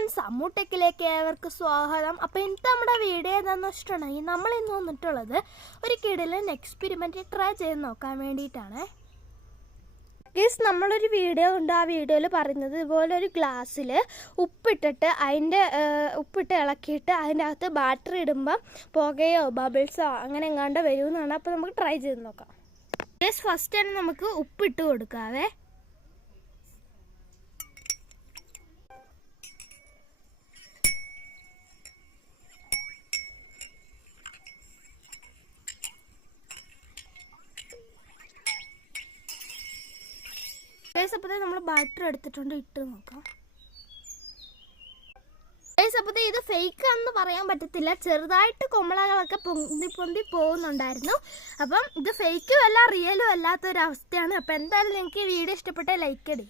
Friends, അമ്മൂടെക്കിലേക്ക് ഏവർക്കും സ്വാഗതം. അപ്പോൾ ഇന്നത്തെ നമ്മുടെ വീഡിയോ എന്താണെന്ന് വെച്ചിട്ടുണ്ടെങ്കിൽ നമ്മൾ ഇന്ന് വന്നിട്ടുള്ളത് ഒരു കിടിലൻ എക്സ്പെരിമെൻറ്റ് ട്രൈ ചെയ്ത് നോക്കാൻ വേണ്ടിയിട്ടാണ്. ഗൈസ്, നമ്മളൊരു വീഡിയോ ഉണ്ട്. ആ വീഡിയോയിൽ പറയുന്നത് ഇതുപോലെ ഒരു ഗ്ലാസ്സിൽ ഉപ്പിട്ടിട്ട് ഉപ്പിട്ട് ഇളക്കിയിട്ട് അതിൻ്റെ അകത്ത് ബാറ്ററി ഇടുമ്പം പുകയോ ബബിൾസോ അങ്ങനെ എങ്ങാണ്ട് വരുമെന്നാണ്. അപ്പോൾ നമുക്ക് ട്രൈ ചെയ്ത് നോക്കാം. ഗൈസ്, ഫസ്റ്റ് തന്നെ നമുക്ക് ഉപ്പിട്ട് കൊടുക്കാവേ. അപ്പോൾ നമ്മൾ ബാറ്ററി എടുത്തിട്ടുണ്ട്, ഇട്ട് നോക്കാം. അപ്പോൾ ഇത് ഫേക്ക് ആണെന്ന് പറയാൻ പറ്റത്തില്ല, ചെറുതായിട്ട് കൊമളകളൊക്കെ പൊന്തി പോകുന്നുണ്ടായിരുന്നു. അപ്പം ഇത് ഫേക്കും അല്ല റിയലും അല്ലാത്തൊരവസ്ഥയാണ്. അപ്പോൾ എന്തായാലും നിങ്ങൾക്ക് ഈ വീഡിയോ ഇഷ്ടപ്പെട്ടാൽ ലൈക്ക് ഇടുക.